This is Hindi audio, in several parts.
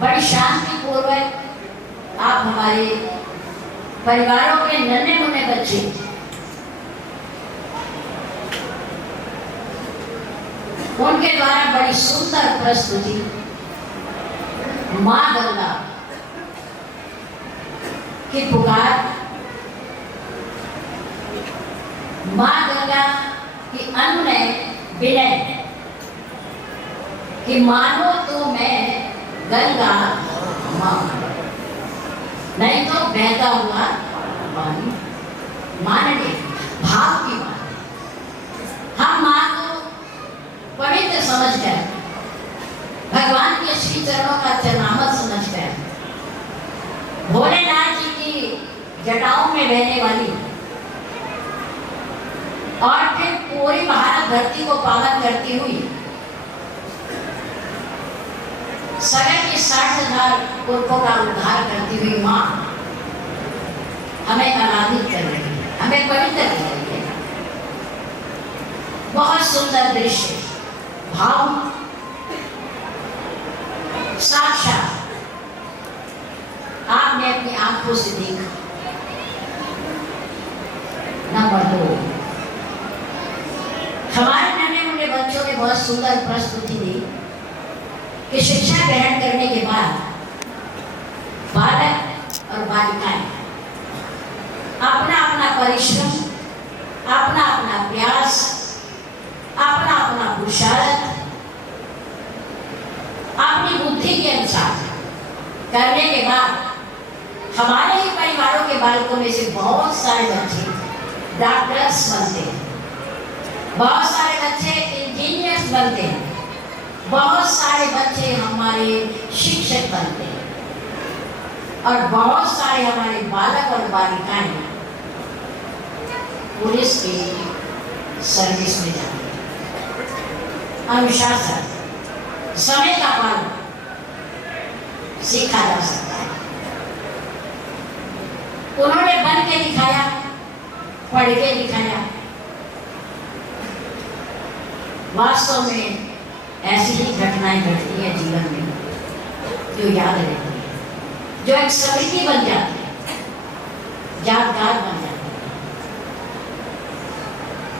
बड़ी शांति पूर्वक आप हमारे परिवारों के नन्हे मुन्ने बच्चे उनके द्वारा बड़ी सुंदर प्रस्तुति मां गंगा की पुकार, मां गंगा की अनुनय विनय कि मानो तो मैं गंगा मां, नहीं तो बहता हुआ पानी। मानने भाव की बात, हम मां को पवित्र समझकर, भगवान के श्री चरणों का चरणामत समझकर, भोलेनाथ जी की जटाओं में बहने वाली और फिर पूरी भारत धरती को पावन करती हुई सगे के 60,000 पुरखों का उद्धार करती हुई मां हमें आराधित कर रही है, हमें पवित्र कर रही है। बहुत सुंदर दृश्य, भाव साक्षात आपने अपनी आंखों से देखा। नंबर 2, हमारे नन्हे मुन्ने बच्चों ने बहुत सुंदर प्रस्तुति दी कि शिक्षा ग्रहण करने के बाद बालक और बालिकाएं अपना अपना परिश्रम, अपना अपना प्रयास, अपना अपना पुरुषार्थ अपनी बुद्धि के अनुसार करने के बाद हमारे ही परिवारों के बालकों में से बहुत सारे बच्चे डॉक्टर्स बनते हैं, बहुत सारे बच्चे इंजीनियर्स बनते हैं, बहुत सारे बच्चे हमारे शिक्षक बनते हैं और बहुत सारे हमारे बालक और बालिकाएं पुलिस की सर्विस में जाते हैं। अनुशासन, समय का पालन सीखा जा सकता है। उन्होंने बन के दिखाया, पढ़ के दिखाया। वास्तव में ऐसी ही घटनाएं घटती है जीवन में जो याद रहती है, जो एक स्मृति बन जाती है, यादगार बन जाती है।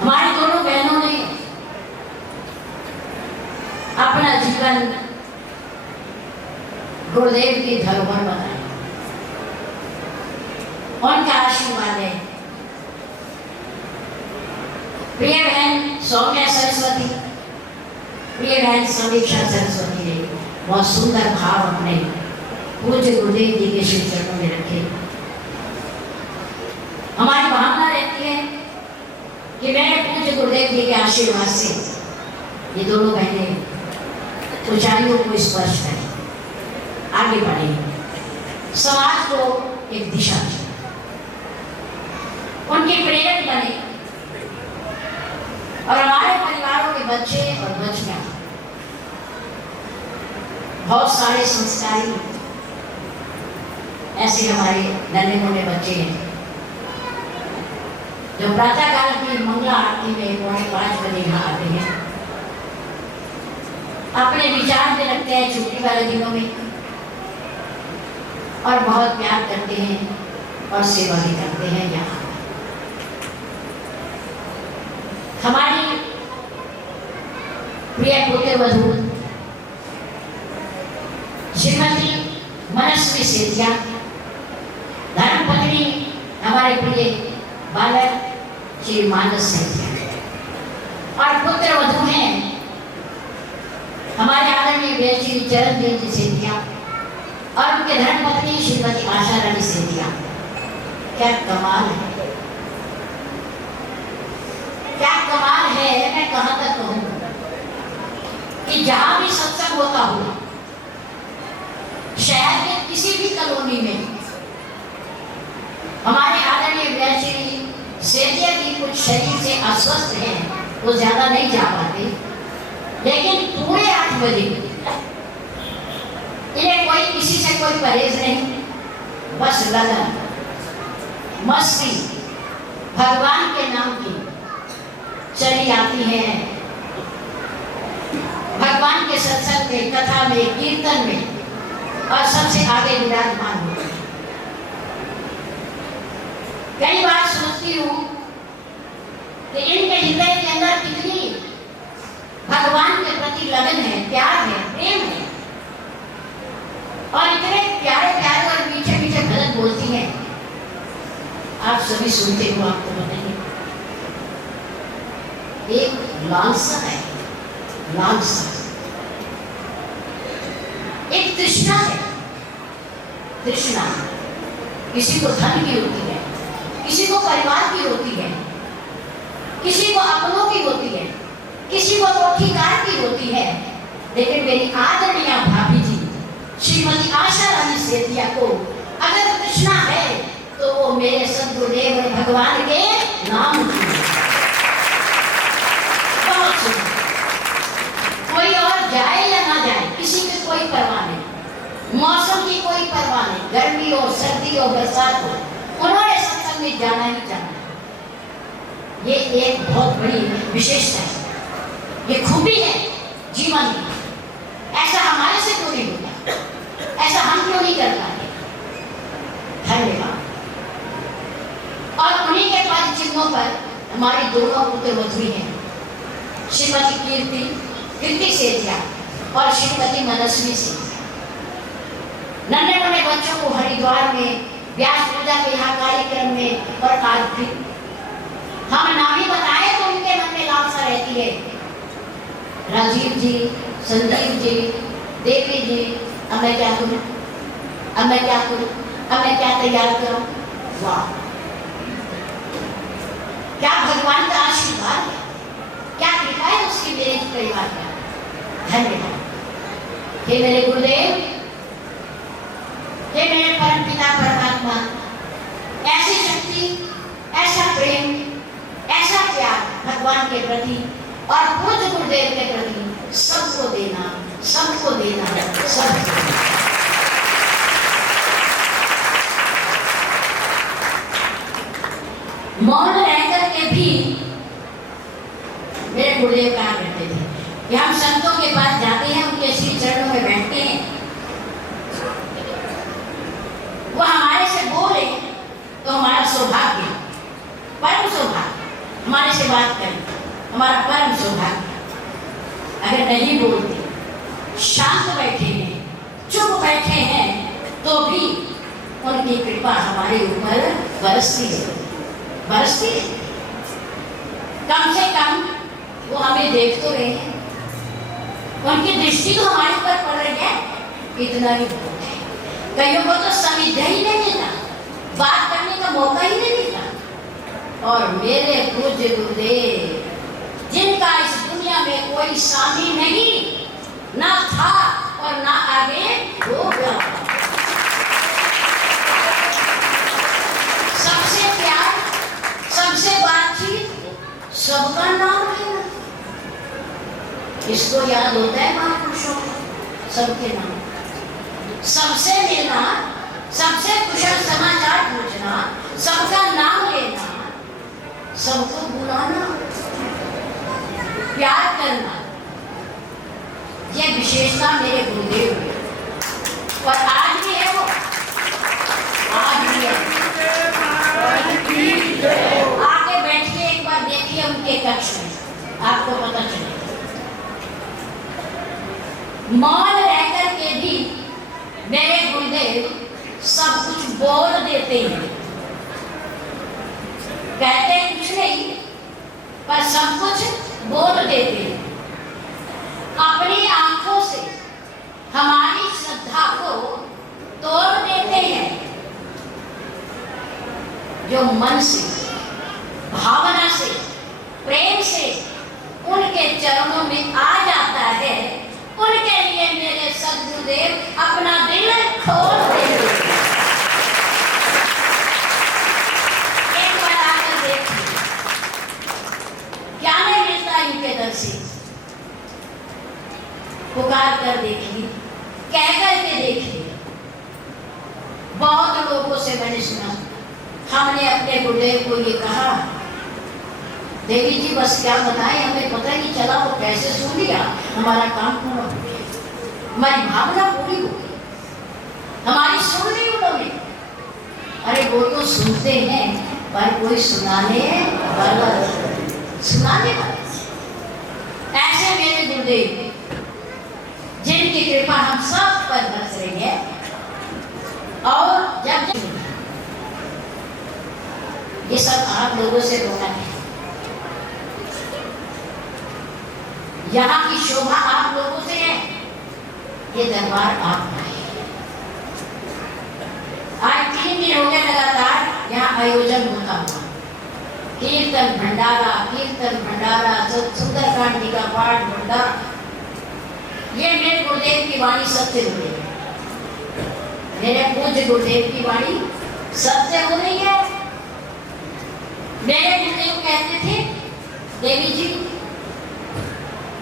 हमारी दोनों बहनों ने अपना जीवन गुरुदेव की धरोहर बनाई। उनका आशीर्वाद है। प्रिय बहन सौम्या सरस्वती, प्रिय बहन समीक्षा सरस्वती ने बहुत सुंदर भाव अपने पूज्य गुरुदेव जी के श्री चरणों में रखे। हमारी भावना रहती है कि मैंने पूज्य गुरुदेव जी के आशीर्वाद से ये दोनों बहनें ऊंचाइयों को स्पर्श करें, आगे बढ़े, समाज को एक दिशा दे, उनके प्रेरक बने और हमारे परिवारों के बच्चे और बच्चियां बहुत सारे संस्कारी ऐसे हमारे नन्हे मुन्ने बच्चे हैं जो प्रातः काल की मंगला आरती में 4:45 बजे यहाँ आते हैं, अपने विचार में रखते हैं छुट्टी वाले दिनों में और बहुत प्यार करते हैं और सेवा भी करते हैं। यहाँ हमारी प्रिय पुत्र वधू श्रीमती मनस्वी सेठिया, धर्मपत्नी हमारे प्रिय बालक श्री मानस सेठिया और पुत्र वधू हैं हमारे आदरणीय वीर श्री चरणदेव जी सेठिया और उनके धर्मपत्नी श्रीमती आशा रानी सेठिया। क्या कमाल है, क्या कमाल है। मैं कहां तक कहूं कि जहां भी सत्संग होता हो, शहर के किसी भी कॉलोनी में हमारे आदरणीय वीर श्री सेठिया जी कुछ शरीर से अस्वस्थ हैं, वो ज्यादा नहीं जा पाते, लेकिन पूरे 8 बजे इन्हें कोई किसी से कोई परहेज नहीं, बस लगन मस्ती भगवान के नाम की चली आती है। भगवान के सत्संग में, कथा में, कीर्तन में और सबसे आगे विराजमान होते हैं। कई बार सोचती हूँ कि इनके हृदय के अंदर कितनी भगवान के प्रति लगन है, प्यार है, प्रेम है, और इतने प्यारे प्यारे और मीठे मीठे भजन बोलती हैं। आप सभी सुनते हो, आपको बताइए, एक लालसा है, लालसा, एक तृष्णा है, तृष्णा। किसी को धन की होती है, किसी को परिवार की होती है, किसी को अपनों की होती है, किसी को कोठी कार की होती है, लेकिन मेरी आदरणीय भाभी जी श्रीमती आशा रानी सेठिया को अगर तृष्णा है तो वो मेरे सद्गुरुदेव भगवान के नाम की है। बहुत सुंदर। कोई और जाए या ना जाए, किसी की कोई परवाह नहीं, मौसम की कोई परवाह नहीं, गर्मी हो, सर्दी हो, बरसात हो, उन्होंने सत्संग में जाना ही जाना। ये एक बहुत बड़ी विशेषता है, ये खूबी है जीवन की। ऐसा हमारे से क्यों नहीं होता, ऐसा हम क्यों नहीं कर पाते? धन्यवाद। और उन्हीं के पद चिन्हों पर हमारी दोनों पुत्रवधू हैं, श्रीमती कीर्ति सेठिया और श्रीमती मनस्वी सेठिया। नन्हे मुन्ने बच्चों को हरिद्वार में व्यास पूजा के यहाँ कार्यक्रम में और आज भी हम नाम ही बताए तो उनके मन में लालसा रहती है। राजीव जी, संदीप जी, देवी जी, अब मैं क्या करूं, अब मैं क्या करूं, अब मैं क्या तैयार करूं? वाह, क्या भगवान का आशीर्वाद है, क्या कृपा है उसकी मेरे परिवार का। धन्यवाद। हे मेरे गुरुदेव, हे मेरे परम पिता परमात्मा, ऐसी शक्ति, ऐसा प्रेम, ऐसा प्यार भगवान के प्रति और पूज्य गुरुदेव के प्रति सबको देना, सबको देना, सबको देना। मौन रहकर के भी मेरे गुरुदेव कहा करते थे कि हम संतों के पास जाते हैं, उनके श्री चरणों में बैठते हैं, वो हमारे से बोले तो हमारा सौभाग्य, परम सौभाग्य, हमारे से बात करें, हमारा परम सौभाग्य। अगर नहीं बोलते, शांत बैठे हैं, चुप बैठे हैं, तो भी उनकी कृपा हमारे ऊपर बरसती है, बरसती है। कम से कम वो हमें देख तो रहे हैं, उनकी दृष्टि तो हमारे ऊपर पड़ रही है, इतना ही बहुत है। कईयों को तो समझ ही नहीं देता, बात करने का मौका ही नहीं देता। और मेरे पूज्य गुरुदेव, जिनका इस दुनिया में कोई सामी नहीं, ना था और ना आगे होगा, सबसे प्यार, सबसे बातचीत, सबका नाम लेना, इसको याद होता है महापुरुषों को, सबके नाम, सबसे मिलना, सबसे कुशल समाचार पूछना, सबका नाम लेना, सबको बुलाना, प्यार करना, यह विशेषता मेरे गुरुदेव में, और आज भी है वो, आज भी है। आके बैठिए, एक बार देखिए उनके कक्ष में, आपको पता चलेगा। मौन रहकर के भी मेरे गुरुदेव सब कुछ बोल देते हैं, कहते कुछ नहीं पर सब कुछ बोल देते हैं। अपनी आंखों से हमारी श्रद्धा को तोड़ देते हैं। जो मन से, भावना से, प्रेम से उनके चरणों में आ जाता है, उनके लिए मेरे सद्गुरुदेव अपना दिल खोल देते हैं। एक बार आकर देखिए, क्या नहीं मिलता इनके दर से। पुकार कर देखिए, कह कर के देखिए। बहुत लोगों से मैंने सुना, हमने अपने गुरुदेव को ये कहा, देवी जी बस क्या बताएं, हमें पता ही नहीं चला, वो कैसे सुन लिया, हमारा काम पूरा हो गया, हमारी भावना पूरी हो गई। हमारी सुन ली उन्होंने। अरे वो तो सुनते हैं पर कोई सुनाने वाला ऐसे मेरे गुरुदेव जिनकी कृपा हम सब पर बरस रही है। और जब ये सब आप लोगों से होना है, यहाँ की शोभा आप लोगों से है, ये दरबार आपका है। आज 3 दिन हो गए लगातार यहाँ आयोजन होता हुआ, कीर्तन भंडारा, सुंदरकांड जी का पाठ भंडारा। ये मेरे गुरुदेव की वाणी सत्य हो रही है, मेरे पूज्य गुरुदेव की वाणी सत्य हो रही है। मेरे गुरुदेव कहते थे, देवी जी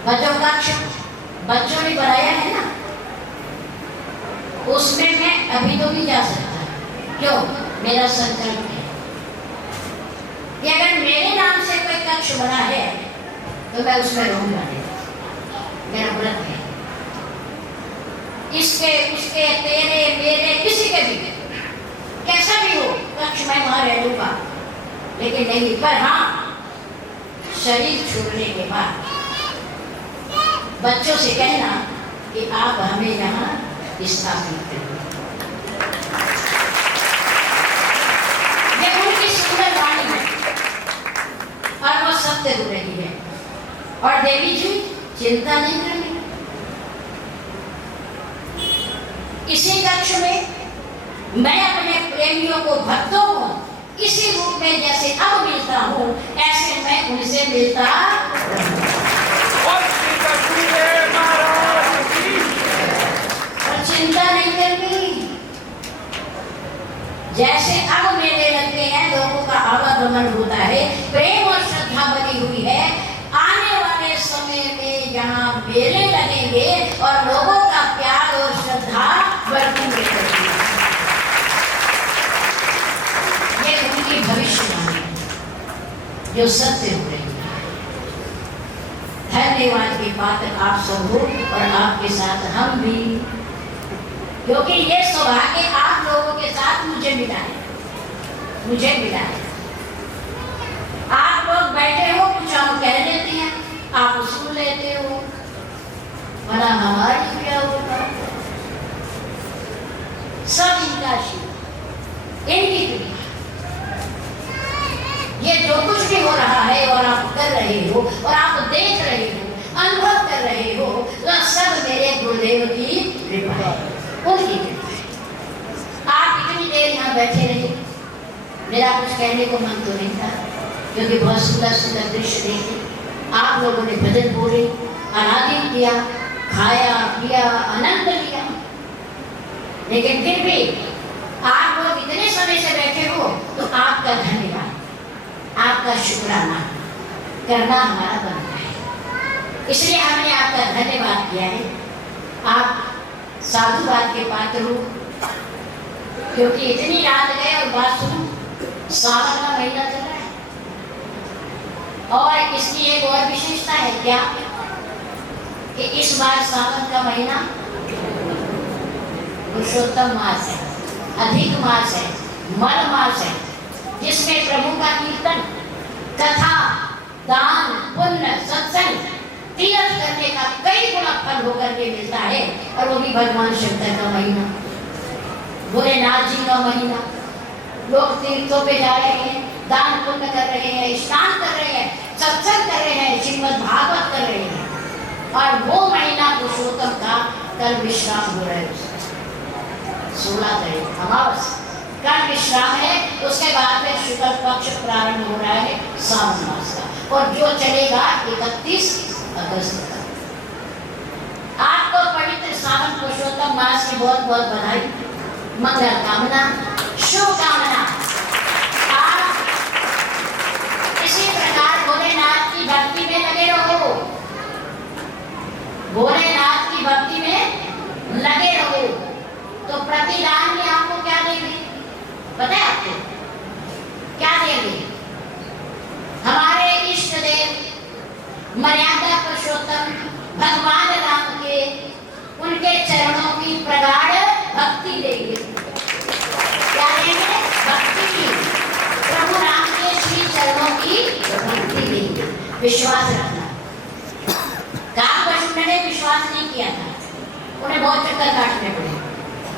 बच्चों का बच्चों ने बनाया है ना, उसमें मैं अभी तो नहीं जा सकता। क्यों? मेरा संकल्प है कि अगर मेरे नाम से कोई कक्ष बना है तो मैं उसमें रहूंगा नहीं, मेरा व्रत है। इसके उसके तेरे मेरे किसी के भी कैसा भी हो कक्ष मैं वहां रह लूंगा, लेकिन नहीं। पर हाँ, शरीर छोड़ने के बाद बच्चों से कहना कि आप हमें यहाँ स्थापित करें। ये उनकी सुंदर वाणी है और वो सत्य हो रही है। और देवी जी चिंता नहीं करनी। इसी कक्ष में मैं अपने प्रेमियों को, भक्तों को इसी रूप में जैसे अब मिलता हूँ, ऐसे मैं उनसे मिलता और चिंता नहीं करनी। जैसे अब मेले लगते हैं, लोगों का आवागमन होता है, प्रेम और श्रद्धा बनी हुई है, आने वाले समय में यहाँ मेले लगेंगे और लोगों का प्यार और श्रद्धा बढ़ती रहेगी। ये उनकी भविष्यवाणी जो सत्य हो रही है। धन्यवाद के पात्र आप सब हो और आपके साथ हम भी, क्योंकि ये सौभाग्य आप लोगों के साथ मुझे मिला है। आप लोग बैठे हो, कुछ हम कह लेते हैं, आप सुन लेते हो, वरना हमारी क्या होगा। सब इनका आशीर्वाद, इनकी कृपा। ये जो कुछ भी हो रहा है और आप कर रहे हो और आप देख रहे हो, अनुभव कर रहे हो, वह सब मेरे गुरुदेव की कृपा है, उनकी कृपा है। आप इतनी देर यहाँ बैठे रहे, मेरा कुछ कहने को मन तो नहीं था, क्योंकि बहुत सुंदर सुंदर दृश्य देखे। आप लोगों ने भजन बोले, आराधन किया, खाया पिया, आनंद लिया। लेकिन फिर भी आप लोग इतने समय से बैठे हो, तो आपका धन्यवाद, आपका शुक्राना करना हमारा बनता है। इसलिए हमने आपका धन्यवाद किया है। आप साधुवाद के पात्र हो, क्योंकि इतनी रात गए और बात सुनो, सावन का महीना चल रहा है। और इसकी एक और विशेषता है क्या, कि इस बार सावन का महीना पुरुषोत्तम मास है, अधिक मास है, मल मास है, जिसमें प्रभु का कीर्तन, कथा, दान, पुण्य, सत्संग, तीर्थ करने का कई गुना फल होकर के मिलता है। और वो भी भगवान शंकर का महीना, भोलेनाथ जी का महीना। लोग तीर्थों पे जा रहे हैं, दान पुण्य कर रहे हैं, स्नान कर रहे हैं, सत्संग कर रहे हैं, श्रीमद् भागवत कर रहे हैं। और वो महीना पुरुषोत्तम का कल विश्राम हो रहा है, 16 तारीख अमावस्या कल विश्राम है। उसके बाद में शुक्ल पक्ष प्रारंभ हो रहा है सावन मास का, और जो चलेगा 31 अगस्त तक। आपको पवित्र सावन पुरुषोत्तम मास की बहुत बहुत बधाई, मंगल कामना, शुभकामना। आप इसी प्रकार भोलेनाथ की भक्ति में लगे रहो, भोलेनाथ की भक्ति में लगे रहो। तो प्रतिदान में आपको क्या देंगे पता है? आपको क्या देंगे? हमारे इष्ट देव मर्यादा पुरुषोत्तम भगवान राम के, उनके चरणों की प्रगाढ़ भक्ति देंगे। विश्वास रखना। काकभूषण ने विश्वास नहीं किया था, उन्हें बहुत चक्कर काटने पड़े,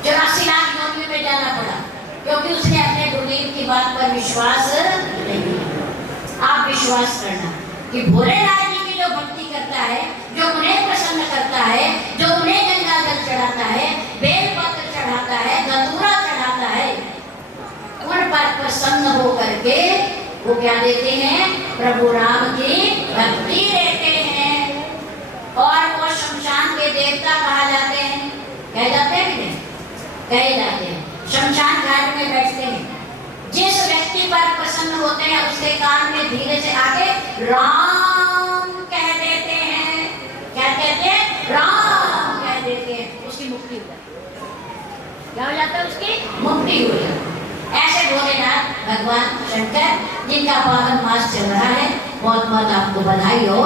84 लाख योनियों में जाना पड़ा, क्योंकि उसने अपने गुरुदेव की बात पर विश्वास नहीं किया। आप विश्वास करना कि भोलेनाथ जी की जो भक्ति करता है, जो उन्हें प्रसन्न करता है, जो उन्हें गंगा जल चढ़ाता है, बेलपत्र चढ़ाता है, धतूरा चढ़ाता है, उन पर प्रसन्न हो करके वो क्या देते हैं? प्रभु राम की भक्ति देते हैं। और वो शमशान के देवता कहा जाते हैं, कहे जाते हैं कि नहीं? कहे जाते हैं। शमशान घाट में बैठते हैं, जिस व्यक्ति पर प्रसन्न होते हैं उसके कान में धीरे से आके राम कह देते हैं। क्या कहते हैं? राम कह देते हैं, उसकी मुक्ति हो जाती है। क्या हो जाता है? उसकी मुक्ति हो जाती है। ऐसे भोलेनाथ भगवान शंकर जिनका पावन मास चल रहा है, बहुत बहुत आपको बधाई हो।